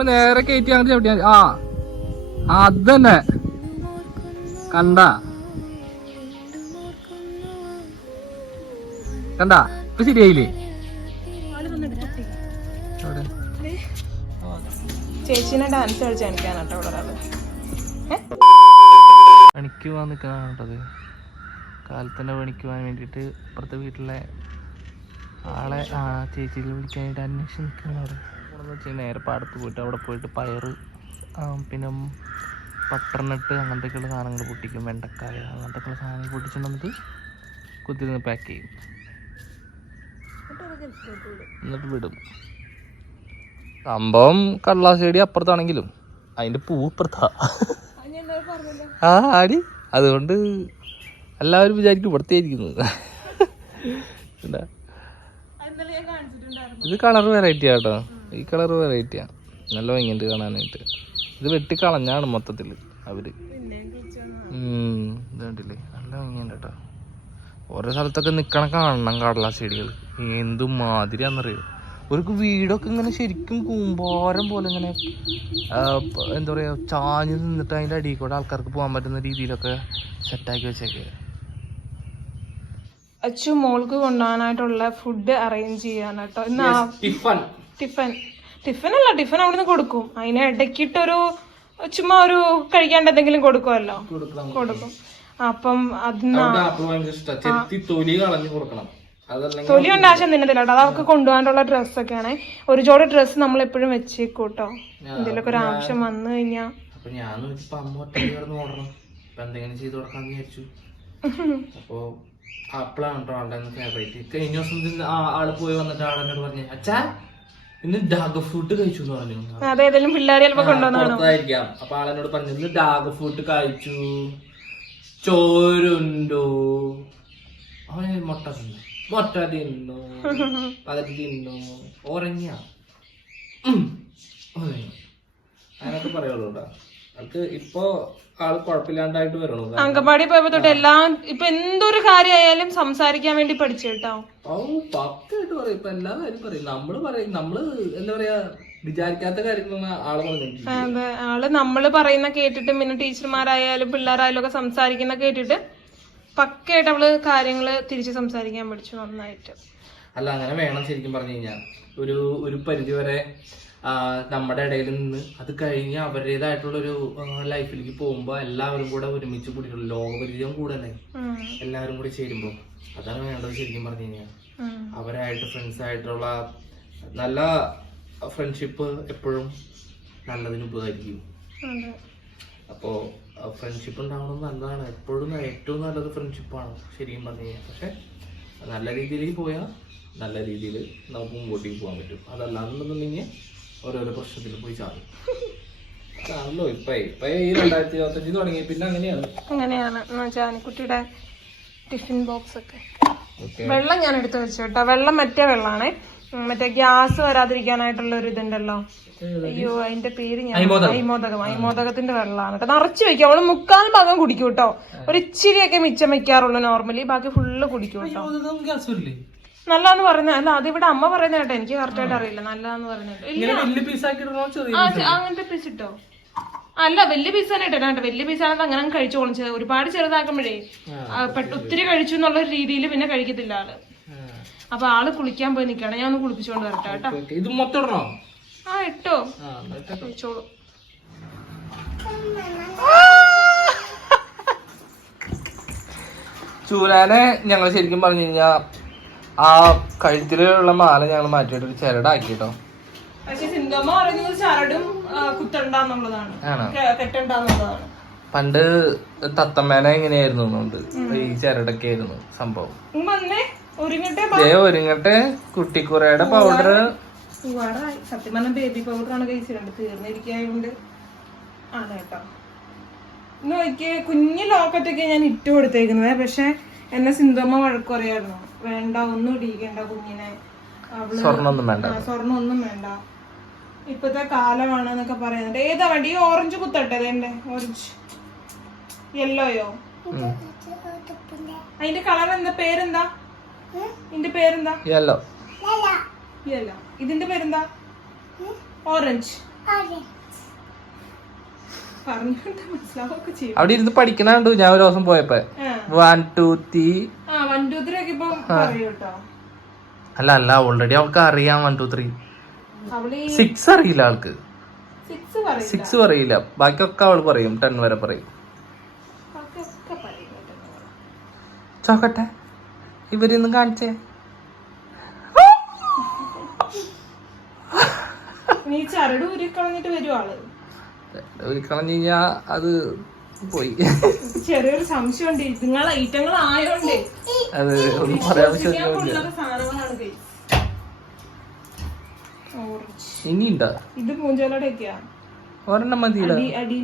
കഴിയുമ്പോ നേരെ കയറ്റി അങ്ങോട്ട് ചവിട്ടിയാ ആ. ആ അതന്നെ കണ്ട. കണ്ട. ഇപ്പൊ ശരിയായില്ലേ? ചേച്ചീനെ ഡാൻസ് കളിച്ച് ഒരാൾ പണിക്ക് പോകാൻ നിൽക്കണതാണ് കേട്ടത് കാലത്തന്നെ പണിക്ക് പോകാൻ വേണ്ടിയിട്ട് ഇപ്പുറത്തെ വീട്ടിലെ ആളെ ആ ചേച്ചിയിൽ വിളിക്കാനായിട്ട് അന്വേഷിച്ച് നിൽക്കുകയാണ് അവിടെ അവിടെ വെച്ച് നേരെ പാടത്ത് പോയിട്ട് അവിടെ പോയിട്ട് പയറ് പിന്നെ പട്ടർനട്ട് അങ്ങനത്തെയൊക്കെയുള്ള സാധനങ്ങൾ പൊട്ടിക്കും വെണ്ടക്കായ അങ്ങനത്തെയൊക്കെയുള്ള സാധനങ്ങൾ പൊട്ടിച്ചിട്ട് നമുക്ക് കുത്തിരുന്ന് പാക്ക് ചെയ്യും. എന്നിട്ട് വിടും. സംഭവം കള്ളാശ്ശേരി അപ്പുറത്താണെങ്കിലും അതിന്റെ പൂ ഇപ്പുറത്താ. ആ ആടി. അതുകൊണ്ട് എല്ലാവരും വിചാരിക്കും ഇവിടുത്തെ ഇത് കളർ വെറൈറ്റി ആട്ടോ ഈ കളർ വെറൈറ്റിയാണ് നല്ല ഭംഗിയുണ്ട് കാണാനായിട്ട്. ഇത് വെട്ടിക്കളഞ്ഞാണ് മൊത്തത്തിൽ അവർ. ഇതേ കളിച്ചു ഇത് കണ്ടില്ലേ? നല്ല ഭംഗിയുണ്ട് കേട്ടോ ഓരോ സ്ഥലത്തൊക്കെ നിൽക്കണ കാണണം കടലാശ്ശേടികൾ എന്തു മാതിരിയാന്നറിയോ ഒരു വീടൊക്കെ ഇങ്ങനെ ശരിക്കും കൂമ്പാരം പോലെ ഇങ്ങനെ എന്താ പറയാ ചാഞ്ഞ് നിന്നിട്ട് അതിന്റെ അടിയിൽ കൂടെ ആൾക്കാർക്ക് പോകാൻ പറ്റുന്ന രീതിയിലൊക്കെ സെറ്റാക്കി വെച്ചേക്കെ. അച്ചു മോൾക്ക് കൊണ്ടുപോകാനായിട്ടുള്ള ഫുഡ് അറേഞ്ച് ചെയ്യാനായിട്ടോ ഇന്ന് ടിഫൻ ടിഫൻ അല്ല ടിഫൻ അവിടുന്ന് കൊടുക്കും. അതിന് ഇടയ്ക്കിട്ടൊരു ചുമ്മാ ഒരു കഴിക്കാണ്ട് എന്തെങ്കിലും കൊടുക്കുമല്ലോ കൊടുക്കും. അപ്പം തൊലി കൊണ്ട് ആശം തിന്നത്തില്ല കേട്ടോ അതൊക്കെ കൊണ്ടുപോകാനുള്ള ഡ്രസ്സൊക്കെയാണ് ഒരു ജോഡി ഡ്രസ്സ് നമ്മൾ എപ്പോഴും വെച്ചേക്കൂട്ടോ എന്തെങ്കിലും എന്തെങ്കിലുമൊക്കെ ഒരു ആവശ്യം വന്നു കഴിഞ്ഞാ. അപ്പൊ ഞാൻ നോക്കിയപ്പോ അമ്മ ഒറ്റ കിടന്ന് ഓടണം. അപ്പൊ എന്തെങ്കിലും ചെയ്ത് കൊടുക്കാന്ന് വിചാരിച്ചു. അപ്പൊ ആപ്പിളാണ് കേട്ടോ ആളുടെ ഫേവറേറ്റ് കഴിഞ്ഞ ദിവസം ആൾ പോയി വന്നിട്ട് ആളെന്നോട് പറഞ്ഞു അച്ഛാ ഇന്ന് ഡാഗ് ഫ്രൂട്ട് കഴിച്ചു എന്ന് പറഞ്ഞു. അത് ഏതെങ്കിലും പിള്ളേർ ചിലപ്പോ കൊണ്ടുവന്നാണോ? പുറത്തായിരിക്കാം. അപ്പൊ ആളെന്നോട് പറഞ്ഞു ഇന്ന് ഡാഗ് ഫ്രൂട്ട് കഴിച്ചു. ചോരുണ്ടോ അവന് മുട്ട തിന്നു. മുട്ട തിന്നു. പകുതി തിന്നു. ഉറങ്ങിയ. അങ്ങനൊക്കെ പറയുള്ളൂ കേട്ടോ. അത് ഇപ്പൊ ആൾ കുഴപ്പമില്ലാണ്ടായിട്ട് വരണു അങ്കമാടി പോയപ്പോ തൊട്ട് എല്ലാം ഇപ്പൊ എന്തൊരു കാര്യമായാലും സംസാരിക്കാൻ വേണ്ടി പഠിച്ചു കേട്ടോ. പക്കായിട്ട് പറയും. ഇപ്പൊ എല്ലാ കാര്യം പറയും. നമ്മൾ പറയും. നമ്മൾ എന്താ പറയാ വിചാരിക്കാത്ത കാര്യങ്ങളൊന്നും ആൾ പറഞ്ഞിട്ടുണ്ട് അതെ. ആൾ നമ്മൾ പറയുന്ന കേട്ടിട്ട് പിന്നെ ടീച്ചർമാരായാലും പിള്ളേരായാലും ഒക്കെ സംസാരിക്കുന്ന കേട്ടിട്ട് പക്കയായിട്ട് അവൾ കാര്യങ്ങൾ തിരിച്ച് സംസാരിക്കാൻ പഠിച്ചു നന്നായിട്ട്. അല്ല അങ്ങനെ വേണം ശരിക്കും പറഞ്ഞു കഴിഞ്ഞാൽ ഒരു ഒരു പരിധി വരെ നമ്മുടെ ഇടയിൽ നിന്ന് അത് കഴിഞ്ഞ് അവരുടേതായിട്ടുള്ളൊരു ലൈഫിലേക്ക് പോകുമ്പോൾ എല്ലാവരും കൂടെ ഒരുമിച്ച് കൂടിയുള്ള ലോകപരിചയം കൂടല്ലേ? ഉം, എല്ലാവരും കൂടി ചേരുമ്പോൾ അതാണ് വേണ്ടത് ശരിക്കും പറഞ്ഞു കഴിഞ്ഞാൽ അവരായിട്ട് ഫ്രണ്ട്സ് ആയിട്ടുള്ള നല്ല ഫ്രണ്ട്ഷിപ്പ് എപ്പോഴും നല്ലതിന് ഉപകരിക്കും. അപ്പോൾ ഫ്രണ്ട്ഷിപ്പ് ഉണ്ടാവണം നല്ലതാണ്. എപ്പോഴും ഏറ്റവും നല്ലത് ഫ്രണ്ട്ഷിപ്പാണ് ശരിക്കും പറഞ്ഞു കഴിഞ്ഞാൽ പക്ഷെ നല്ല രീതിയിലേക്ക് പോയാൽ നല്ല രീതിയിൽ നമുക്ക് മുമ്പോട്ടേക്ക് പോകാൻ പറ്റും. അതല്ലാന്നുണ്ടെന്നുണ്ടെങ്കിൽ ഓരോരോ പ്രശ്നത്തിൽ പോയി ചാടും. ആണല്ലോ ഇപ്പൊ ഇപ്പൊ ഈ രണ്ടായിരത്തി ഇരുപത്തഞ്ച് തുടങ്ങി. പിന്നെ അങ്ങനെയാണ്. അങ്ങനെയാണ്. ജാനിക്കുട്ടിയുടെ ടിഫിൻ ബോക്സ് ഒക്കെ. വെള്ളം ഞാൻ എടുത്തു വെച്ചു കേട്ടോ. വെള്ളം മറ്റേ വെള്ളമാണേ മറ്റേ ഗ്യാസ് വരാതിരിക്കാനായിട്ടുള്ള ഒരു ഇതുണ്ടല്ലോ. അയ്യോ അതിന്റെ പേര് ഞാൻ അയ്മോദകം. അയ്മോദകത്തിന്റെ വെള്ളമാണ് കേട്ടോ നിറച്ച് വെക്കും അവൾ മുക്കാൽ ഭാഗം കുടിക്കും കേട്ടോ. ഒരു ഇച്ചിരിയൊക്കെ മിച്ചം വെക്കാറുള്ളൂ നോർമലി. ബാക്കി ഫുള്ള് കുടിക്കും കേട്ടോ. ഗ്യാസ് പറയുന്ന പറയുന്നത്. അല്ല അതിവിടെ അമ്മ പറയുന്ന കേട്ടോ എനിക്ക് കറക്റ്റ് ആയിട്ട് അറിയില്ല. നല്ലതാന്ന് പറയുന്നത്. ഇല്ല. ആ, ചെ- അങ്ങനത്തെ പീസ് ഇട്ടോ? അല്ല വലിയ പീസ് തന്നെ ഇട്ടോ വലിയ പീസാണെങ്കിൽ അങ്ങനെ അങ്ങ് കഴിച്ചോളും ചെ- ഒരുപാട് ചെറുതാക്കുമ്പോഴേ ആ, പെട്ട- ഒത്തിരി കഴിച്ചു എന്നുള്ള രീതിയിൽ പിന്നെ കഴിക്കത്തില്ല ആൾ. അപ്പൊ ആൾ കുളിക്കാൻ പോയി നിക്കണം. ഞാൻ ഒന്ന് കുളിപ്പിച്ചോണ്ട് വരട്ടെ കേട്ടോ. ഓക്കെ. ഇത് മൊത്തം ഇടണോ? ആ ഇട്ടോ. ആ എന്നിട്ട് കഴിച്ചോളൂ ചൂരാനെ ഞങ്ങൾ ശരിക്കും പറഞ്ഞു കഴിഞ്ഞാൽ ആ കഴുത്തിലുള്ള മാല ഞങ്ങൾ മാറ്റിയിട്ട് ഒരു ചരടാക്കി കേട്ടോ പക്ഷെ സിന്ധമ്മ പറയുന്നത് ചരടും കുത്തണ്ടെന്നുള്ളതാണ്. കെട്ടണ്ടെന്നുള്ളതാണ്. പണ്ട് തത്തമ്മേന എങ്ങനെയായിരുന്നു എന്നുണ്ട് ഈ ചരടൊക്കെ ആയിരുന്നു സംഭവം ദേ ഒരുങ്ങട്ടെ. കുട്ടിക്കുറയുടെ പൗഡർ സത്യം പറഞ്ഞ ബേബി കഴിച്ചിട്ടുണ്ട് തീർന്നിരിക്കായോണ്ട്. ആണ് കേട്ടോ. ഇന്ന് നോക്കിയേ കുഞ്ഞു ലോക്കറ്റൊക്കെ ഞാൻ ഇട്ട് കൊടുത്തേക്കുന്നത്. പക്ഷെ എന്നെ സിന്ധമ്മ വഴക്ക് പറയായിരുന്നു. വേണ്ട ഒന്നും ഇടിയിക്കണ്ട കുഞ്ഞിനെ. സ്വർണൊന്നും വേണ്ട. സ്വർണൊന്നും വേണ്ട. ഇപ്പത്തെ കാലമാണ് എന്നൊക്കെ പറയുന്നുണ്ട്. ഏതാ വേണ്ടി ഈ ഓറഞ്ച് കുത്തട്ടെ എന്റെ ഓറഞ്ച്. യെല്ലോയോ. അതിന്റെ കളർ എന്താ? പേരെന്താ? ഇതിന്റെ പേരെന്താ? യെല്ലോ. യെല്ലോ. ഇതിന്റെ പേരെന്താ? ഓറഞ്ച്. അവിടെ ഇരുന്ന് പഠിക്കണുണ്ട് ഞാൻ ഒരു ദിവസം പോയപ്പോ. വൺ ടു ത്രീ അല്ല അല്ല ഓൾറെഡി അവൾക്ക് അറിയാം വൺ ടു ത്രീ സിക്സ് അറിയില്ല ആൾക്ക്. സിക്സ് പറയില്ല. ബാക്കിയൊക്കെ അവൾ പറയും ടെൻ വരെ പറയും. ചോക്കട്ടെ ഇവരൊന്നും കാണിച്ചേ. നീ ചരട് ഉരുക്കളഞ്ഞിട്ട് വരുവാൾ വരും ആൾ? ഒരു കളഞ്ഞു കഴിഞ്ഞാ അത് പോയി. ചെറിയൊരു സംശയം ഉണ്ട് നിങ്ങൾ ഐറ്റങ്ങൾ ആയോണ്ട്. അത് ഒന്നും പറയാൻ പറ്റില്ല കൊള്ളുന്ന സാധനങ്ങളാണ് guys. ഇനി ഇത് ഒരെണ്ണം മതിയില്ല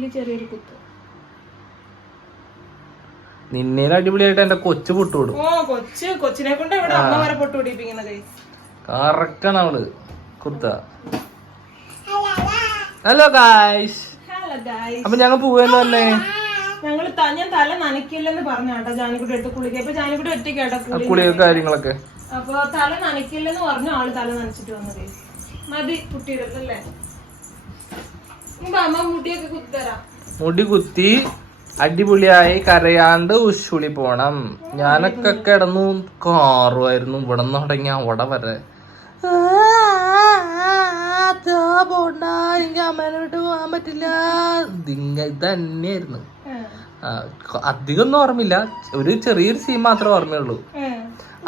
ചെറിയൊരു കുത്ത്. നിന്നേൽ അടിപൊളിയായിട്ട് എന്റെ കൊച്ചു പൊട്ടുവിടും. കൊച്ച്. കൊച്ചിനെ കൊണ്ട് ഇവിടെ അമ്മ വരെ കറക്റ്റാണ് അവൾ. കുത്ത. ഹലോ ഗായ്സ് അപ്പൊ ഞങ്ങൾ ഞങ്ങൾ ത- ഞാൻ തല നനയ്ക്കില്ലെന്ന് പറഞ്ഞ കേട്ടോ ജാനിക്കുട്ടി എടുത്ത് കുളിക്കുക അപ്പൊ ജാനിക്കുട്ടി ഒറ്റയ്ക്ക് കേട്ടോ കുളി കുളിയൊക്കെ കാര്യങ്ങളൊക്കെ അപ്പൊ തല നനയ്ക്കില്ലെന്ന് പറഞ്ഞു ആൾ തല നനച്ചിട്ട് വന്നത് മതി കുട്ടിയിടത്തല്ലേ മുമ്പ് അമ്മ മുടിയൊക്കെ കുത്തരാം മുടി കുത്തി അടിപൊളിയായി കരയാണ്ട് ഉശുളി പോണം ഞാനൊക്കെ കിടന്നു കാറുമായിരുന്നു ഇവിടെ നിന്ന് തുടങ്ങി അവിടെ വരെ പോണ്ട എനിക്ക് അമ്മേനെ വിട്ട് പോകാൻ പറ്റില്ല ഇതന്നെയായിരുന്നു അധികം ഒന്നും ഓർമ്മയില്ല. ഒരു ചെറിയൊരു സീൻ മാത്രമേ ഓർമ്മയുള്ളൂ.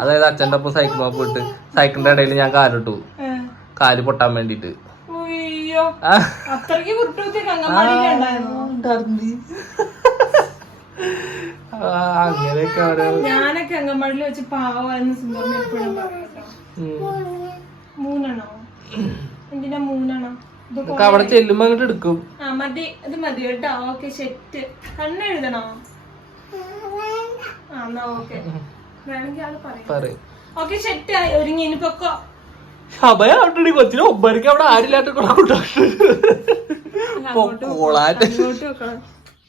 അതായത് അച്ഛന്റെ ഒപ്പം സൈക്കിൾ പോയിട്ട് സൈക്കിളിന്റെ ഇടയിൽ ഞാൻ കാലിട്ടു. കാൽ പൊട്ടാൻ വേണ്ടിട്ട് അങ്ങനെയൊക്കെ ഞാനൊക്കെ അങ്കമാടിയിൽ വെച്ച് പാവാന്ന് സുന്ദർമ്മ എപ്പോഴും പറയാം. മൂന്നെണ്ണോ? എന്തിനാ മൂന്നെണ്ണം? നമുക്ക് അവിടെ ചെല്ലുമ്പോ അങ്ങോട്ട് എടുക്കും. ആ മതി. ഇത് മതി കേട്ടോ. Okay set. കണ്ണെഴുതണോ ആ എന്നാ ഓക്കെ. വേണമെങ്കിൽ ആൾ പറയാം. പറയും. ഓക്കെ സെറ്റ് ആയി. ഒരുങ്ങി ഇനി പൊക്കോ. അഭയ അവിടെ കൊച്ചിന്. ഒമ്പരക്ക് അവിടെ ആരില്ലാത്ത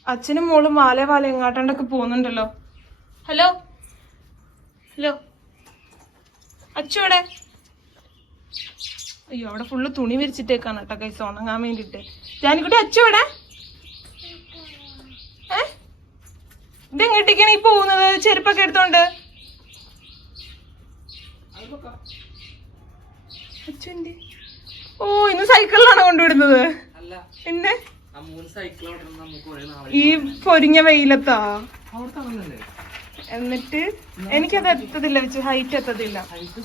അച്ഛനും മോളും വാല വാല എങ്ങാട്ടാണ്ടൊക്കെ പോകുന്നുണ്ടല്ലോ. ഹലോ? ഹലോ? അച്ഛവിടെ അയ്യോ അവിടെ ഫുള്ള് തുണി വിരിച്ചിട്ടേക്കാണ് കേട്ടോ കൈസ് ഉണങ്ങാൻ വേണ്ടിട്ട്. ജാനിക്കുട്ടി അച്ഛവിടെ? ഏ? ഇതെങ്ങോട്ടേക്കാണ് ഈ പോകുന്നത്? ചെരുപ്പൊക്കെ എടുത്തോണ്ട്? അച്ഛന്റെ. ഓ ഇന്ന് സൈക്കിളിലാണോ കൊണ്ടുവിടുന്നത്? പിന്നെ? ഈ പൊരിഞ്ഞ വെയിലത്താ? എന്നിട്ട് എനിക്കത് എത്തത്തില്ല വെച്ച് ഹൈറ്റ് എത്തത്തില്ല. ഹൈറ്റ്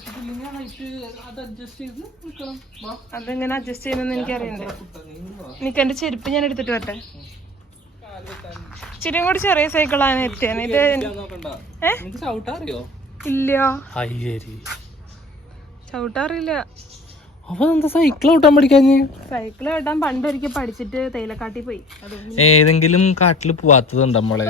അത് അഡ്ജസ്റ്റ് ചെയ്ത് നിൽക്കണം വാ. അതെങ്ങനെ അഡ്ജസ്റ്റ് ചെയ്യുന്നെന്ന് എനിക്കറിയണ്ടേ അറിയണ്ടേ എനിക്ക് എന്റെ ചെരുപ്പ് ഞാൻ എടുത്തിട്ട് വരട്ടെ? ഇച്ചിരി കൂടി ചെറിയ സൈക്കിളാണ് എത്തിയാണ് ഇത് ഇല്ല. ചവിട്ടാറില്ല. അപ്പൊ എന്താ സൈക്കിൾ ഔട്ടാൻ പഠിക്കാഞ്ഞ്? സൈക്കിൾ ഓട്ടാൻ പണ്ടൊരിക്കൽ പഠിച്ചിട്ട് തേയിലക്കാട്ടി പോയി. ഏതെങ്കിലും കാട്ടിൽ പോവാത്തതുണ്ട് നമ്മളെ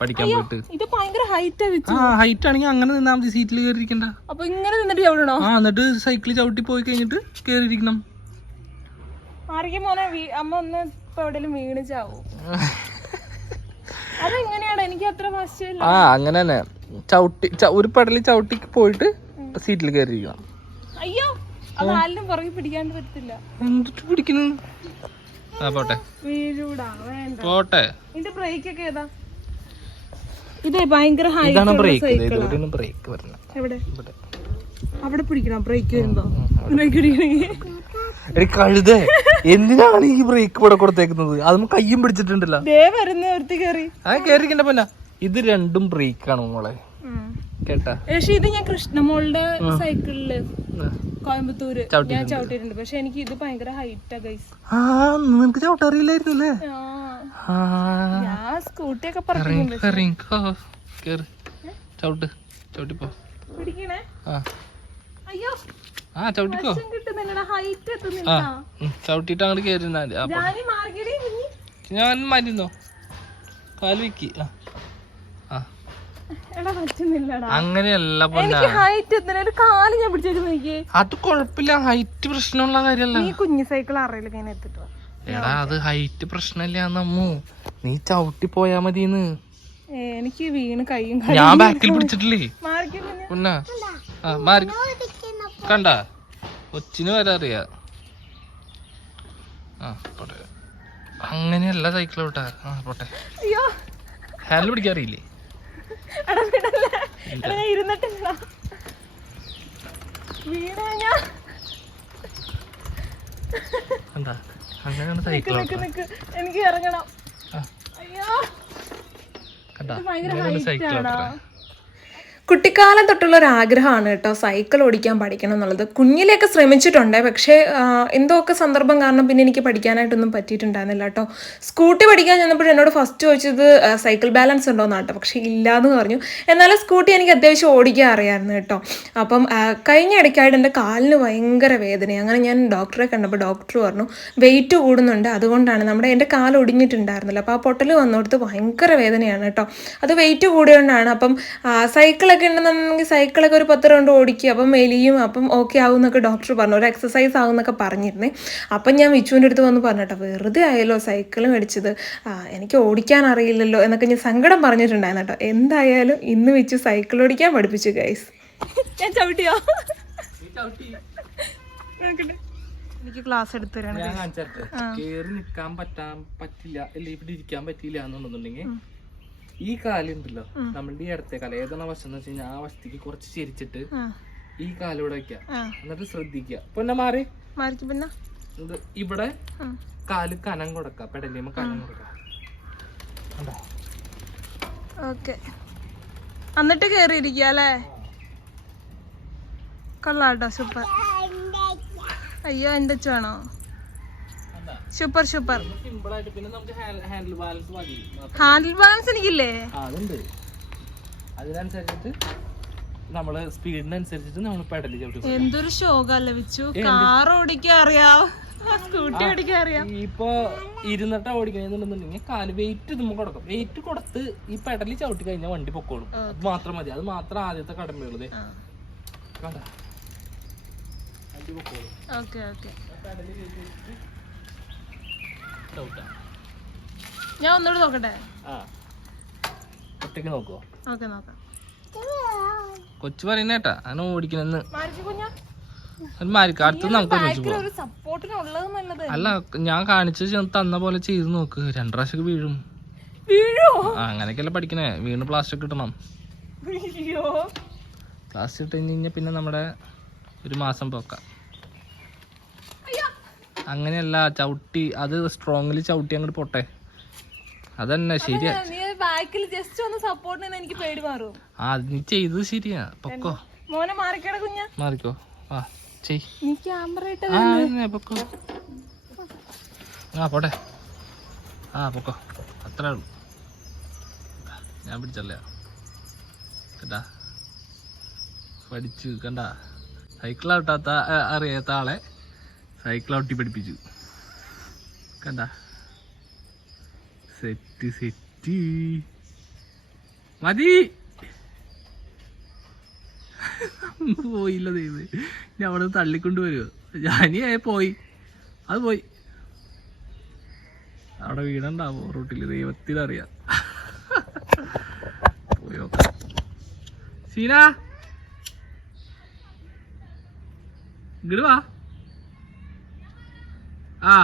പഠിക്കാൻ പോയിട്ട്. ഇത് ഭയങ്കര ഹൈറ്റ് വെച്ചു. ആ ഹൈറ്റ് ആണെങ്കിൽ അങ്ങനെ നിന്നാ മതി സീറ്റിൽ കയറിയിരിക്കണ്ട അപ്പൊ ഇങ്ങനെ നിന്നിട്ട് ചവിടണോ ആ എന്നിട്ട് സൈക്കിൾ ചവിട്ടി പോയി കഴിഞ്ഞിട്ട് കയറിയിരിക്കണം ആരെങ്കിലും മോനെ അമ്മ ഒന്ന് ഇപ്പൊ എവിടെയും വീണ് ചാവും അതെങ്ങനെയാണ്? എനിക്ക് അത്ര വശമില്ല ആ അങ്ങനെ തന്നെ. ചവിട്ടി ഒരു പടലിൽ ചവിട്ടി പോയിട്ട് സീറ്റിൽ കയറിയിരിക്കണം അയ്യോ പുറകെ പിടിക്കാണ്ട് എന്നിട്ട് പിടിക്കുന്നു ആ പോട്ടെ. പോട്ടെ. ഇതിന്റെ ബ്രേക്ക് ഒക്കെ ഏതാ? ഇതേ ഭയങ്കര ഇതാണ് ബ്രേക്ക് ബ്രേക്ക് വരുന്നത്. എവിടെ? അവിടെ പിടിക്കണം ബ്രേക്ക് വരുമ്പോ. കഴുതേ എന്തിനാണ് ഈ ബ്രേക്ക് ഇവിടെ കൊടുത്തേക്കുന്നത്? അതും കയ്യും പിടിച്ചിട്ടുണ്ടല്ലോ. ദേ വരുന്ന ഒരുത്തി കേറി. ആ പന്ന. ഇത് രണ്ടും ബ്രേക്കാണ് മോളെ. പക്ഷെ ഇത് ഞാൻ കൃഷ്ണമോളുടെ സൈക്കിളിൽ. കോയമ്പത്തൂര് ഞാൻ ചവിട്ടിയിട്ടുണ്ട്. പക്ഷെ എനിക്ക് ഇത് ഭയങ്കര ഹൈറ്റാ ഗൈസ് നിനക്ക് ചവിട്ടറിയില്ലായിരുന്നല്ലേ ഞാൻ സ്കൂട്ടിയൊക്കെ ചവിട്ട് ചവിട്ടിപ്പോ പിടിക്കണേ? അയ്യോ. ആ ചവിട്ടിക്കോ. അങ്ങോട്ട് ഞാൻ മരുന്നോ? കാൽ വെക്കി. ആ. അങ്ങനെയല്ല എനിക്ക് ഹൈറ്റ് ഒരു കാൽ ഞാൻ പിടിച്ചു നോക്കിയേ. അത് കുഴപ്പമില്ല. ഹൈറ്റ് പ്രശ്നമുള്ള കാര്യമല്ല. നീ കുഞ്ഞു സൈക്കിൾ അറിയില്ല ഇങ്ങനെ എത്തിട്ട്. എടാ അത് ഹൈറ്റ് പ്രശ്നമില്ല നമ്മു നീ ചവിട്ടി പോയാ മതിന്ന് എനിക്ക് വീണ് കൈയും ഞാൻ ബാക്കിൽ പിടിച്ചിട്ടില്ലേ? പിന്നെ. മാറി. കണ്ട? കൊച്ചിന് വരെ അറിയാ. ആ പോട്ടെ. അങ്ങനെയല്ല സൈക്കിൾ വിട്ടാ ആ പോട്ടെ. ഹാൻഡിൽ പിടിക്കാറിയില്ലേ എടാ വിടല്ലേ എടാ ഞാൻ ഇരുന്നിട്ടില്ല ഞാൻ അങ്ങനെയാണ് സൈക്കിൾ നിക്ക് നിക്ക് എനിക്ക് ഇറങ്ങണം. അയ്യോ. ഭയങ്കര സൈക്കിൾ. കുട്ടിക്കാലം തൊട്ടുള്ള ഒരു ആഗ്രഹമാണ് കേട്ടോ സൈക്കിൾ ഓടിക്കാൻ പഠിക്കണം എന്നുള്ളത്. കുഞ്ഞിലെയൊക്കെ ശ്രമിച്ചിട്ടുണ്ട്. പക്ഷേ എന്തോ ഒക്കെ സന്ദർഭം കാരണം പിന്നെ എനിക്ക് പഠിക്കാനായിട്ടൊന്നും പറ്റിയിട്ടുണ്ടായിരുന്നില്ല കേട്ടോ. സ്കൂട്ടി പഠിക്കാൻ ചെന്നപ്പോൾ എന്നോട് ഫസ്റ്റ് ചോദിച്ചത് സൈക്കിൾ ബാലൻസ് ഉണ്ടോ എന്നാട്ടോ പക്ഷേ ഇല്ലാന്ന് പറഞ്ഞു. എന്നാലും സ്കൂട്ടി എനിക്ക് അത്യാവശ്യം ഓടിക്കാൻ അറിയാമായിരുന്നു കേട്ടോ. അപ്പം കഴിഞ്ഞ ഇടയ്ക്കായിട്ട് എന്റെ കാലിന് ഭയങ്കര വേദന. അങ്ങനെ ഞാൻ ഡോക്ടറെ കണ്ടപ്പോൾ ഡോക്ടർ പറഞ്ഞു വെയിറ്റ് കൂടുന്നുണ്ട്. അതുകൊണ്ടാണ് നമ്മുടെ എന്റെ കാൽ ഒടിഞ്ഞിട്ടുണ്ടായിരുന്നില്ല. അപ്പോൾ ആ പൊട്ടൽ വന്നോടത്ത് ഭയങ്കര വേദനയാണ് കേട്ടോ. അത് വെയിറ്റ് കൂടിയോണ്ടാണ്. അപ്പം ആ, സൈക്കിളൊക്കെ ഉണ്ടെന്നുണ്ടെങ്കിൽ സൈക്കിളൊക്കെ ഒരു പത്ത് റൗണ്ട് ഓടിക്കുക അപ്പം എലിയും അപ്പം ഓക്കെ ആവും എന്നൊക്കെ ഡോക്ടർ പറഞ്ഞു. ഒരു എക്സസൈസ് ആവും എന്നൊക്കെ പറഞ്ഞിരുന്നേ. അപ്പം ഞാൻ വിച്ചുവിന്റെ അടുത്ത് വന്ന് പറഞ്ഞു കേട്ടോ വെറുതെ ആയല്ലോ സൈക്കിൾ മേടിച്ചത്. ആ, എനിക്ക് ഓടിക്കാൻ അറിയില്ലല്ലോ എന്നൊക്കെ ഞാൻ സങ്കടം പറഞ്ഞിട്ടുണ്ടായിരുന്നു കേട്ടോ. എന്തായാലും ഇന്ന് വെച്ച് സൈക്കിൾ ഓടിക്കാൻ പഠിപ്പിച്ചു ഗൈസ് ഞാൻ ചവിട്ടിയോ? എനിക്ക് ക്ലാസ് എടുത്തു തരാണ് കാണിച്ചേ കേറി നിക്കാൻ പറ്റാൻ പറ്റില്ല. ഇരിക്കാൻ പറ്റില്ല എന്നുണ്ടെന്നുണ്ടെങ്കിൽ ഈ കാലുണ്ടല്ലോ നമ്മളുടെ ഈ ഇടത്തെ കാല. ഏതാണ് വശം എന്ന് വെച്ച് കഴിഞ്ഞാൽ ആ വശത്തേക്ക് കുറച്ച് ചിരിച്ചിട്ട് ഈ കാലിവിടെ വെക്കുക വെക്ക എന്നിട്ട് ശ്രദ്ധിക്കുക. പൊന്നെ മാറി? പിന്നെ ഇവിടെ. കാൽ കനം കൊടുക്ക പെടലിമ കനം കൊടുക്ക കണ്ടോ? ഓക്കെ. എന്നിട്ട് കേറിയിരിക്കുക അല്ലേ? കൊള്ളാട്ടോ സൂപ്പർ. അയ്യോ എന്റെ വേണോ? സൂപ്പർ സൂപ്പർ ഹാൻഡിൽ ബാലൻസ് എനിക്കില്ലേ? അതിനനുസരിച്ചിട്ട് നമ്മൾ സ്പീഡിനനുസരിച്ചിട്ട് നമ്മൾ പെടൽ ചവിട്ടി എന്തൊരു ഷോകല്ല വെച്ചു. കാർ ഓടിക്കാൻ അറിയാം. സ്കൂട്ടി ഓടിക്കാൻ അറിയാം. ഇപ്പൊ ഇരുന്നിട്ട് ഓടിക്കണെന്നുണ്ടെന്നുണ്ടെങ്കിൽ കാൽ വെയിറ്റ് ഇതുമ്പോ കൊടുക്കും. വെയിറ്റ് കൊടുത്ത് ഈ പെടലി ചവിട്ടി കഴിഞ്ഞാൽ വണ്ടി പൊക്കോളും. അത് മാത്രം മതി. അത് മാത്രം ആദ്യത്തെ കടമയുള്ളത്. കണ്ട? വണ്ടി പൊക്കോളും. Okay okay. ഞാൻ ഒന്നുകൂടെ നോക്കട്ടെ? ഒറ്റയ്ക്ക് നോക്കുവോ ഓക്കെ നോക്കാം. കൊച്ചു പറയുന്നേട്ടാ അങ്ങനെ ഓടിക്കണെന്ന് നമുക്ക് അല്ല ഞാൻ കാണിച്ച് തന്ന പോലെ ചെയ്ത് നോക്ക്. രണ്ടു പ്രാവശ്യം വീഴും. അങ്ങനെയൊക്കെയല്ല പഠിക്കണേ. വീണ് പ്ലാസ്റ്റിക് കിട്ടണം പ്ലാസ്റ്റിക് ഇട്ട് കഴിഞ്ഞാൽ പിന്നെ നമ്മുടെ ഒരു മാസം പോക്കാം. അങ്ങനെയല്ല ചവിട്ടി അത് സ്ട്രോങ്ങിൽ ചവിട്ടി അങ്ങോട്ട് പോട്ടെ. അതന്നെ ശരിയാ. നീ ബാക്കിൽ ജസ്റ്റ് ഒന്ന് സപ്പോർട്ടിന് എനിക്ക് പേടി മാറും. ആ നീ ചെയ്തത് ശരിയാ. പൊക്കോ. മോനെ മാറിക്കട കുഞ്ഞ. മാറിക്കോ. ആ ചെയ് നീ ക്യാമറ ആ പൊക്കോ. ആ പോട്ടെ. ആ പൊക്കോ. അത്രേ ഉള്ളൂ. ഞാൻ പിടിച്ചല്ല? കേട്ടാ പഠിച്ചു കണ്ട? സൈക്കിൾ അറിയാത്ത ആളെ. സൈക്കിൾ ഔട്ടി പഠിപ്പിച്ചു. കണ്ട? Set set. മതി. പോയില്ല ദൈവം ഇനി അവിടെ നിന്ന് തള്ളിക്കൊണ്ട് വരുമോ ഞാനീ പോയി. അത് പോയി. അവിടെ വീടുണ്ടാവോ റൂട്ടിൽ ദൈവത്തിനറിയാം പോയോ സീന? ഇങ്ങട് വാ. ആ.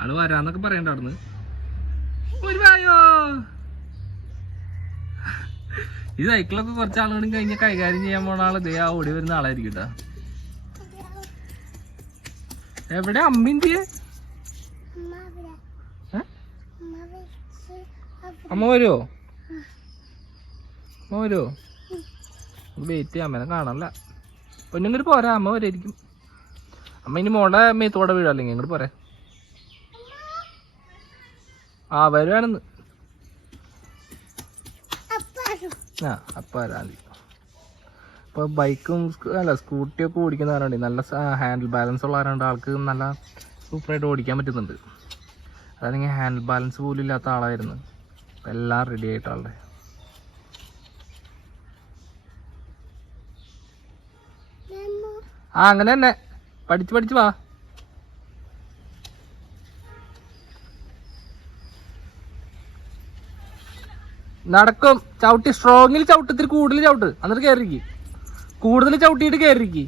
ആൾ വരാന്നൊക്കെ പറയണ്ട അവിടുന്ന്. ഒരു വായോ? ഈ സൈക്കിളൊക്കെ കുറച്ച് ആളുകളും കഴിഞ്ഞ കൈകാര്യം ചെയ്യാൻ പോണ ആൾ ദേ ആ ഓടി വരുന്ന ആളായിരിക്കും കേട്ടോ എവിടെ? അമ്മിന്തിയെ? അമ്മ വരുമോ അമ്മ വരുമോ വെയിറ്റ് ചെയ്യാം. അമ്മേനെ കാണാനല്ല. പൊന്നിങ്ങോട്ട് പോരാ. അമ്മ വരായിരിക്കും. അമ്മ ഇനി മോടെ മേത്തോടെ വീഴാം അല്ലെങ്കിൽ ഇങ്ങോട്ട് പോരെ. ആ വരുവാണെന്ന്. ആ അപ്പം വരാൻ. ഇപ്പോൾ ബൈക്കും അല്ല സ്കൂട്ടിയൊക്കെ ഓടിക്കുന്നവരുണ്ട് നല്ല ഹാൻഡിൽ ബാലൻസ് ഉള്ള ആരാണ്ട്? ആൾക്ക് നല്ല സൂപ്പറായിട്ട് ഓടിക്കാൻ പറ്റുന്നുണ്ട്. അതാണെങ്കിൽ ഹാൻഡിൽ ബാലൻസ് പോലും ഇല്ലാത്ത ആളായിരുന്നു. അപ്പൊ എല്ലാം റെഡി ആയിട്ട് ആളുടെ? ആ അങ്ങനെ തന്നെ. പഠിച്ച് പഠിച്ച് വാ. നടക്കും. ചവിട്ടി സ്ട്രോങ്ങിൽ ചവിട്ടത്തിൽ കൂടുതൽ ചവിട്ട്. എന്നിട്ട് കയറിക്ക് കൂടുതൽ ചവിട്ടിയിട്ട് കയറിക്ക്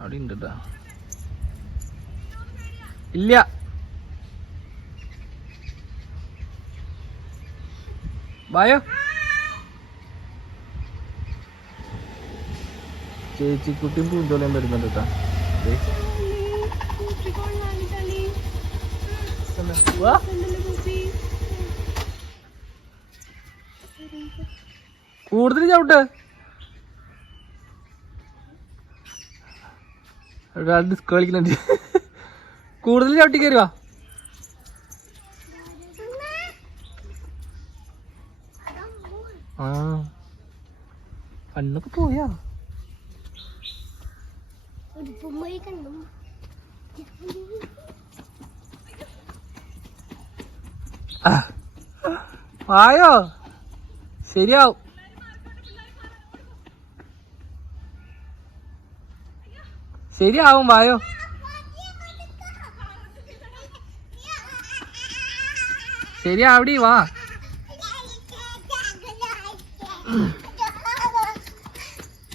അവിടെ ഉണ്ട്. ഇല്ല. ഭയോ ചേച്ചിക്കുട്ടിയും പൂന്തോലയും വരുന്നുണ്ട് കേട്ടാ. കൂടുതൽ ചവിട്ട്. ഡിസ്കോ കളിക്കുന്നുണ്ട്. കൂടുതൽ ചവിട്ടി കയറുക ആ. കണ്ണൊക്കെ പോയാ. ആ. വായോ? ശരിയാവും. ശരിയാവും വായോ? ശരിയാവടി വാ.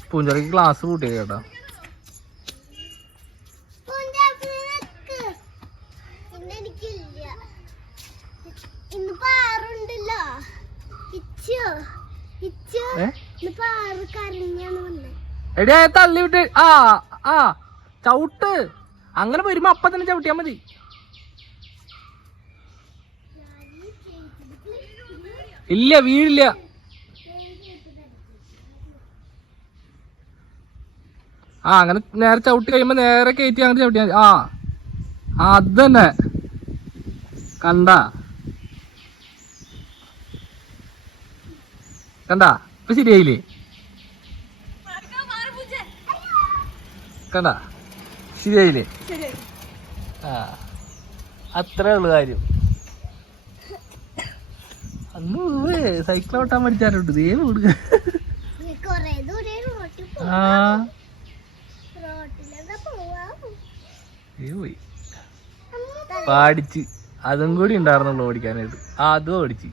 പൂഞ്ചോറയ്ക്ക് ക്ലാസ് കൂട്ടിയ കേട്ടോ ഇന്ന് പാറുണ്ടല്ലോ ഇച്ചോ ഇച്ചോ ഏ ഇന്ന് പാറ് കരഞ്ഞാണ് വന്നത് എടി ആ തള്ളി വിട്ട്? ആ ആ ചവിട്ട്. അങ്ങനെ വരുമ്പോ അപ്പൊ തന്നെ ചവിട്ടിയാ മതി. ഇല്ല വീഴില്ല ആ അങ്ങനെ നേരെ ചവിട്ടി കഴിയുമ്പോ നേരെ കയറ്റി അങ്ങനെ ചവിട്ടിയാ മതി. ആ ആ അത് തന്നെ. കണ്ട? കണ്ട? ഇപ്പൊ ശരിയായില്ലേ? കണ്ട? ശരിയായില്ലേ? ആ അത്രേ ഉള്ളു കാര്യം. അന്ന് സൈക്കിൾ ഓട്ടാൻ പഠിച്ചാലുണ്ട് ദേ കൊടുക്ക ആ. പോയി. പാടിച്ച്. അതും കൂടി ഉണ്ടായിരുന്നുള്ളു ഓടിക്കാനായിട്ട്. ആ അതും ഓടിച്ച്.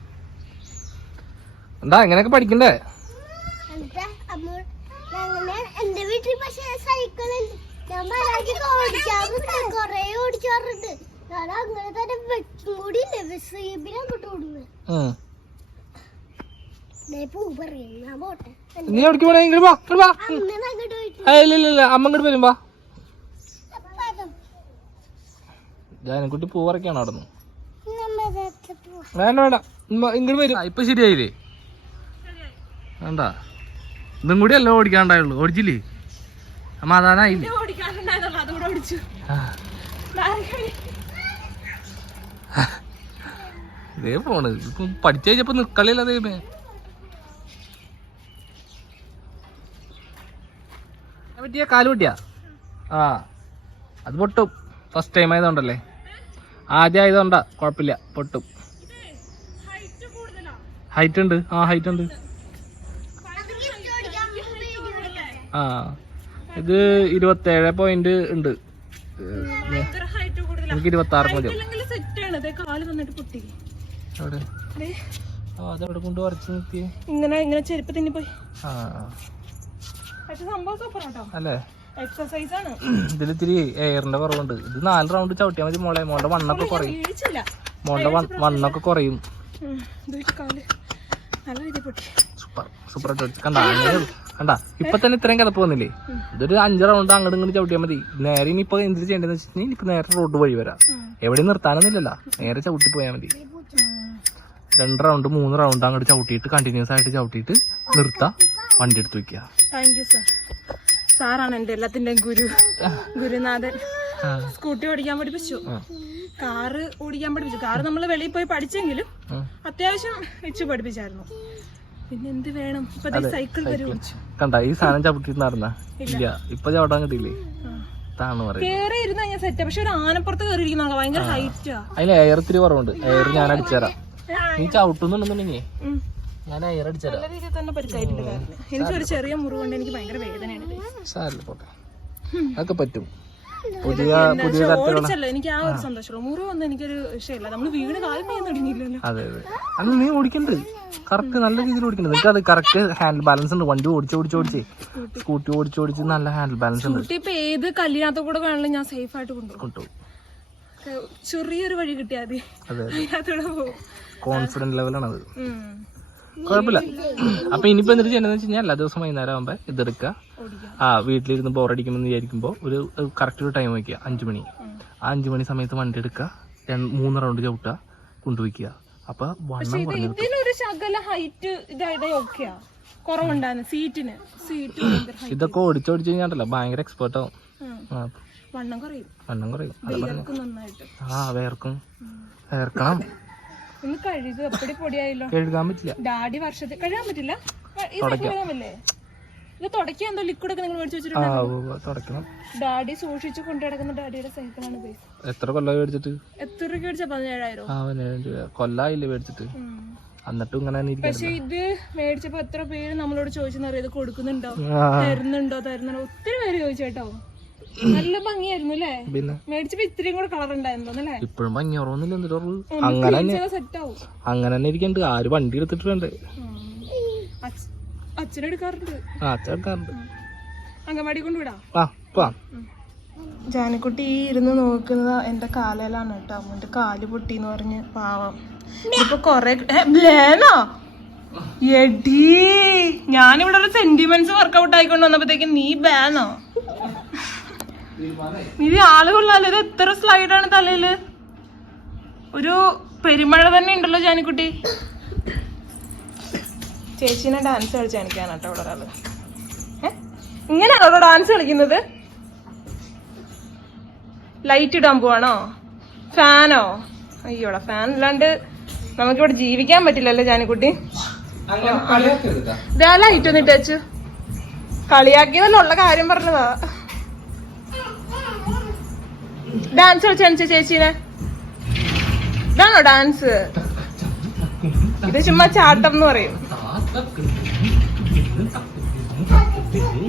എന്താ ഇങ്ങനെയൊക്കെ പഠിക്കണ്ടേ? ഞങ്ങൾ എന്റെ വീട്ടിൽ പക്ഷേ സൈക്കിൾ ഞാൻ മര്യാദയ്ക്ക് ഓടിക്കാറുണ്ട് കൊറേ ഓടിക്കാറുണ്ട്. ഞാൻ അങ്ങനെ തന്നെ കൂടി ഇല്ലേ? വിസീബിനെ അങ്ങോട്ട് ഓടുന്നത് നീ എവിടേക്ക് പോണേ? ഇങ്ങോട്ട് വാ ഇങ്ങോട്ട് വാ. അമ്മ അങ്ങോട്ട് പോയിട്ട് ആ, ഇല്ല ഇല്ല ഇല്ല. അമ്മ ഇങ്ങോട്ട് വരുമ്പോ അപ്പതും. ജാനക്കുട്ടി പൂ പറിക്കാണ് വേണ്ട വേണ്ട. ഇങ്ങോട്ട് വരും. ഇപ്പൊ ശരിയായില്ലേ? വേണ്ട. ഇതും കൂടി അല്ല ഓടിക്കാണ്ടായുള്ളൂ. ഓടിച്ചില്ലേ? സമാധാനായില്ലേ ഇതേ പോണ് ഇപ്പം പഠിച്ചു കഴിഞ്ഞപ്പോ നിക്കളില്ല ദൈവമേ. പറ്റിയ കാൽ പൊട്ടിയാ? ആ. അത് പൊട്ടും. ഫസ്റ്റ് ടൈം ആയതുകൊണ്ടല്ലേ? ആദ്യം ആയതുകൊണ്ടാ കുഴപ്പമില്ല. പൊട്ടും. ഹൈറ്റ് ഉണ്ട്. ആ ഹൈറ്റ് ഉണ്ട്. ആ ഇത് ഇരുപത്തേഴ് പോയിന്റ് ഉണ്ട്. എനിക്ക് ഇരുപത്തി ആറ് മതി അതെവിടെ കൊണ്ട് വരച്ച് നിർത്തിയേ. ഇങ്ങനെ ഇങ്ങനെ ചെരുപ്പ് തിന്നി പോയി. ആ സംഭവം സൂപ്പർ അല്ലേ? ഇതിൽ ഇത്തിരി എയറിന്റെ കുറവുണ്ട്. ഇത് നാല് റൗണ്ട് ചവിട്ടിയാൽ മതി മോളെ. മോളുടെ വണ്ണൊക്കെ കുറയും. മോളുടെ വണ്ണൊക്കെ കുറയും. സൂപ്പർ. സൂപ്പർ. കണ്ട. കണ്ട? ഇപ്പൊ തന്നെ ഇത്രയും കിടപ്പ് വന്നില്ലേ? ഇതൊരു അഞ്ച് റൗണ്ട് അങ്ങോട്ട് ഇങ്ങോട്ട് ചവിട്ടിയാൽ മതി. നേരെ ഇനി ഇപ്പൊ എന്ത് ചെയ്യേണ്ടതെന്ന് വെച്ചിട്ടുണ്ടെങ്കിൽ ഇപ്പൊ നേരെ റോഡ് വഴി വരാം. എവിടെയും നിർത്താനൊന്നുമില്ലല്ലോ. നേരെ ചവിട്ടി പോയാൽ മതി. രണ്ട് റൗണ്ട് മൂന്ന് റൗണ്ട് അങ്ങോട്ട് ചവിട്ടിയിട്ട് കണ്ടിന്യൂസ് ആയിട്ട് ചവിട്ടിയിട്ട് നിർത്താം. വണ്ടി എടുത്ത് വെക്കുക താങ്ക് യു സാർ സാറാണ് എന്റെ എല്ലാത്തിന്റെയും ഗുരു. ഗുരുനാഥൻ. സ്കൂട്ടി ഓടിക്കാൻ പഠിപ്പിച്ചു. കാറ് ഓടിക്കാൻ പഠിപ്പിച്ചു. കാറ് നമ്മൾ വെളിയിൽ പോയി പഠിച്ചെങ്കിലും അത്യാവശ്യം വെച്ച് പഠിപ്പിച്ചായിരുന്നു. പിന്നെ എന്ത് വേണം? സൈക്കിൾ വരും കണ്ട ഈ സാധനം നടന്ന ഇല്ല. ഇപ്പൊ ചവിടാൻ കിട്ടിയില്ലേ? കേറി ഇരുന്ന് കഴിഞ്ഞാൽ സെറ്റ് പക്ഷെ ഒരു ആനപ്പുറത്ത് കയറിയിരിക്കുന്ന ആളാ. ഭയങ്കര ഹൈറ്റാ അതിന് എയർ ഇത്തിരി കുറവുണ്ട്. എയർ ഞാൻ അടിച്ചുതരാം നീ ചവിട്ടുന്നുണ്ടെന്നുണ്ടെങ്കിൽ ഞാൻ എയർ അടിച്ചുതരാം എനിക്കൊരു ചെറിയ മുറിവുണ്ട്. എനിക്ക് ഭയങ്കര വേദനയാണ്. സാരില്ല പോട്ടെ. അതൊക്കെ പറ്റും. പുതിയ പുതിയ തരത്തിലുള്ള എനിക്ക് ആ ഒരു സന്തോഷമുള്ളൂ. എനിക്കൊരു വിഷയമില്ല. നമ്മൾ വീട് കാലം ചെയ്യാൻ തുടങ്ങിയില്ലല്ലോ അതെ അതെ. അല്ല നീ ഓടിക്കണ്ട്. കറക്റ്റ് നല്ല രീതിയിൽ ഓടിക്കണ്ട്. നിനക്ക് അത് കറക്റ്റ് ഹാൻഡിൽ ബാലൻസ് ഉണ്ട്. വണ്ടി ഓടിച്ച് ഓടിച്ച് ഓടിച്ച്. സ്കൂട്ടി. ഓടിച്ച് ഓടിച്ച് നല്ല ഹാൻഡിൽ ബാലൻസ് ഉണ്ട്. ഇപ്പൊ ഏത് കല്യാണത്തെ കൂടെ വേണമെങ്കിലും ഞാൻ സേഫ് ആയിട്ട് കൊണ്ടുപോകും. ചെറിയൊരു വഴി കിട്ടിയാൽ മതി. അതെ അതിനകത്തൂടെ പോകും. കോൺഫിഡന്റ് ലെവലാണ് അത്. കുഴപ്പമില്ല. അപ്പൊ ഇനിയിപ്പോ എന്നിട്ട് ചെയ്യണമെന്ന് വെച്ച് കഴിഞ്ഞാൽ എല്ലാ ദിവസം വൈകുന്നേരം ആകുമ്പോ ഇതെടുക്കുക ആ വീട്ടിലിരുന്ന് ബോറടിക്കുമെന്ന് വിചാരിക്കുമ്പോൾ ഒരു കറക്റ്റ് ഒരു ടൈം വയ്ക്കുക അഞ്ചു മണി. ആ അഞ്ചു മണി സമയത്ത് വണ്ടി എടുക്കുക. മൂന്ന് റൗണ്ട് ചവിട്ടുക. കൊണ്ടുപോയിക്കുക അപ്പൊ വണ്ണം കുറഞ്ഞു കിട്ടും. ഇതിനൊരു ശകല ഹൈറ്റ് ഇതായിട്ട് ഓക്കെയാ കുറവുണ്ടായിരുന്നു സീറ്റിന് സീറ്റ് ഭയങ്കര height. ഇതൊക്കെ ഓടിച്ചോടിച്ച് കഴിഞ്ഞാൽ ഭയങ്കര എക്സ്പേർട്ട് ആവും. വണ്ണം കുറയും. വണ്ണം കുറയും. ആ വേർക്കും വേർക്കണം ഒന്ന് കഴുകുക എപ്പടി പൊടിയായല്ലോ? കഴുകാൻ പറ്റില്ല. ഡാഡി വർഷത്തിൽ കഴുകാൻ പറ്റില്ല? കഴുകാമല്ലേ ഇത് തുടക്കാൻ എന്തോ ലിക്വിഡ് ഒക്കെ നിങ്ങൾ മേടിച്ചു വെച്ചിട്ടുണ്ട് ഡാഡി സൂക്ഷിച്ചു കൊണ്ടു നടക്കുന്ന ഡാഡിയുടെ സൈക്കിളാണ് എത്ര കൊല്ലം മേടിച്ചിട്ട്? എത്ര രൂപ മേടിച്ച? പതിനേഴായിരം? കൊല്ലായില്ലേ മേടിച്ചിട്ട്? എന്നിട്ടും ഇങ്ങനെ പക്ഷെ ഇത് മേടിച്ചപ്പോ എത്ര പേര് നമ്മളോട് ചോദിച്ചെന്നറിയാം ഇത് കൊടുക്കുന്നുണ്ടോ? തരുന്നുണ്ടോ? തരുന്നുണ്ടോ? ഒത്തിരി പേര് ചോദിച്ചേട്ടോ നല്ല ഭംഗിയായിരുന്നു അല്ലേ പിന്നെ? മേടിച്ചപ്പോ ഇത്രയും കൂടെ കളർ ഉണ്ടായിരുന്നു ഇപ്പോഴും ഭംഗി കുറവൊന്നുമില്ല എന്നിട്ട് അങ്ങനെ തന്നെ. സെറ്റ് ആവും. അങ്ങനെ തന്നെ ഇരിക്കണ്ട്. ആര് വണ്ടി എടുത്തിട്ടുണ്ട്? വേണ്ടേ. അച്ഛനെടുക്കാറുണ്ട് ആ ചേർക്കാറുണ്ട് അങ്കമാടി കൊണ്ടുവിടാ ജാനിക്കുട്ടി ഈ ഇരുന്ന് നോക്കുന്നത് എന്റെ കാലയിലാണ് കേട്ടോ. എന്റെ കാൽ പൊട്ടി എന്ന് പറഞ്ഞ് പാവം. ഇപ്പൊ കൊറേ ബ്ലേനോ എടീ ഞാനിവിടെ ഒരു സെന്റിമെന്റ്സ് വർക്കൗട്ട് ആയിക്കൊണ്ട് വന്നപ്പോഴത്തേക്കും നീ ബാനോ ഇത് ആൾ കൊള്ളാലോ ഇത് എത്ര സ്ലൈഡാണ് തലയിൽ? ഒരു പെരുമഴ തന്നെ ഉണ്ടല്ലോ ജാനിക്കുട്ടി. ചേച്ചീനെ ഡാൻസ് കളിച്ച് കാണിക്കാണ് കേട്ടോ ഇവിടെ ഒരാൾ. ഇങ്ങനെയാണോ ഇങ്ങനെയാണോ ഡാൻസ് കളിക്കുന്നത്? ലൈറ്റ് ഇടാൻ പോവാണോ? ഫാനോ അയ്യോടാ ഫാൻ ഇല്ലാണ്ട് നമുക്കിവിടെ ജീവിക്കാൻ പറ്റില്ലല്ലോ ജാനിക്കുട്ടി. ലൈറ്റ് ഒന്ന് ഇട്ടു കളിയാക്കിയതല്ല ഉള്ള കാര്യം പറഞ്ഞതാ. ഡാൻസ് കളിച്ച ചേച്ചീനെ? ഇതാണോ ഡാൻസ് ഇത് ചുമ്മാ ചാട്ടം എന്ന് പറയും.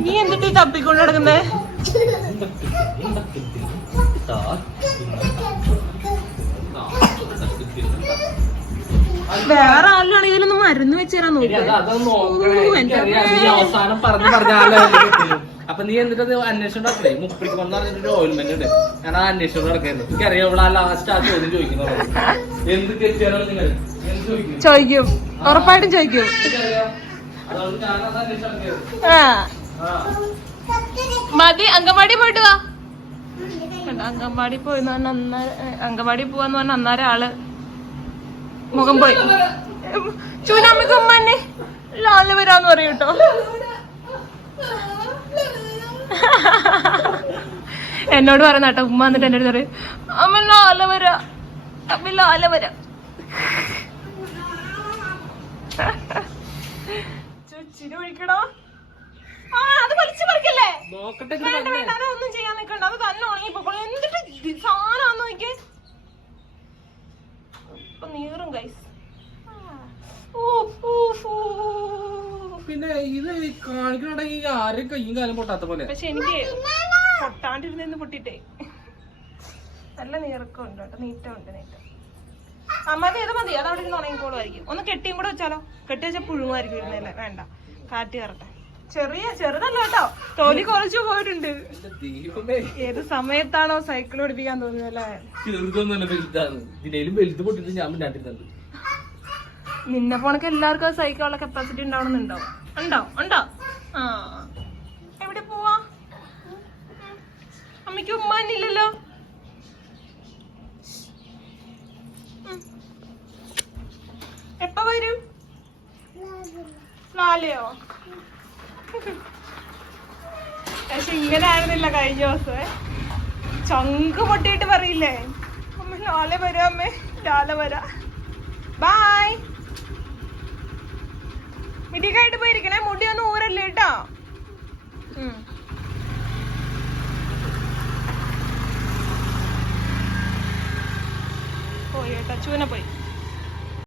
നീ എന്തിട്ട് തപ്പിക്കൊണ്ട് നടക്കുന്നേ? വേറെ ആരിലാണ് ഒന്ന് മരുന്ന് അവസാനം പറഞ്ഞു പറഞ്ഞാലോ അപ്പൊ നീ എന്നിട്ട് അന്വേഷണം നടക്കേ മുപ്പിക്ക് വന്ന് പറഞ്ഞിട്ട് ഓയിൽമെന്റ് ഉണ്ട്. ഞാൻ ആ അന്വേഷണം നടക്കുന്നത് എനിക്കറിയാം ഇവിടെ ലാസ്റ്റ് ആ ചോദ്യം ചോദിക്കുന്നത് എന്ത് തെറ്റാണോ നിങ്ങൾ ചോദിക്കും? ചോദിക്കും. ഉറപ്പായിട്ടും ചോദിക്കും. ആ. ആ. മതി അങ്കമാടി പോയിട്ട് വാ. അങ്കമാടി പോയി അങ്കമാടി പോവാന്ന് പറഞ്ഞ അന്നേരം ആൾ മുഖം പോയി. ചൂനാമ്മക്ക് ലാൽ തന്നെ ലാല വരാന്ന് പറയൂട്ടോ എന്നോട് പറയുന്ന കേട്ടോ ഉമ്മ എന്നിട്ട് എന്റെ അടുത്ത് പറയും അമ്മ ലാല വരാ അമ്മ ലാല വരാ ചിരി ഒഴിക്കണോ ആ അത് വലിച്ചു പറിക്കല്ലേ? നോക്കട്ടെ വേണ്ട വേണ്ട അതൊന്നും ചെയ്യാൻ നിക്കണ്ട അത് തന്നെ ഉണങ്ങി പോക്കോളൂ. എന്നിട്ട് ഇത് സാധനമാന്ന് നോക്കിയേ? ഇപ്പൊ നീറും ഗൈസ് പിന്നെ ഇത് കാണിക്കണുണ്ടെങ്കിൽ ആരും കയ്യും കാലം പൊട്ടാത്ത പോലെ. പക്ഷെ എനിക്ക് പൊട്ടാണ്ടിരുന്നു പൊട്ടിട്ടേ നല്ല നീറക്കം ഉണ്ട് കേട്ടോ. നീറ്റമുണ്ട് നീറ്റം. ആ മതി അത് മതി. അത് അവിടെ ഇരുന്ന് ഉണങ്ങിക്കോളുമായിരിക്കും. ഒന്ന് കെട്ടിയും കൂടെ വെച്ചാലോ? കെട്ടി വെച്ചാൽ പുഴുങ്ങുമായിരിക്കും ഇരുന്നല്ലേ വേണ്ട. കാറ്റ് കയറട്ടെ. ചെറിയ ചെറുതല്ല കേട്ടോ. തോലി കുറച്ചു പോയിട്ടുണ്ട്. ഏത് സമയത്താണോ സൈക്കിൾ ഓടിപ്പിക്കാൻ തോന്നിയല്ലേ ചെറുതൊന്നും വലുതാണ്. ഇതിനേലും വലുത് പൊട്ടിട്ട് ഞാൻ മിണ്ടാണ്ടിരുന്നത് നിന്നെ പോണക്ക് എല്ലാവർക്കും ആ സഹിക്കാനുള്ള കപ്പാസിറ്റി ഉണ്ടാവണമെന്നുണ്ടോ ഉണ്ടോ? ഉണ്ടോ? ആ. എവിടെ പോവാ? അമ്മയ്ക്ക് ഉമ്മാനില്ലല്ലോ. എപ്പ വരും? നാലെയോ? പക്ഷെ ഇങ്ങനെ ആയിരുന്നില്ല കഴിഞ്ഞ ദിവസം ചങ്ക് പൊട്ടിയിട്ട് പറയില്ലേ? അമ്മ നാളെ വരാം അമ്മേ. ലാലെ വരാ. ബായ് മിടിക്കായിട്ട് പോയിരിക്കണേ. മുടി ഒന്നും ഊരല്ലേ കേട്ടോ? പോയി കേട്ടോ ചൂന പോയി.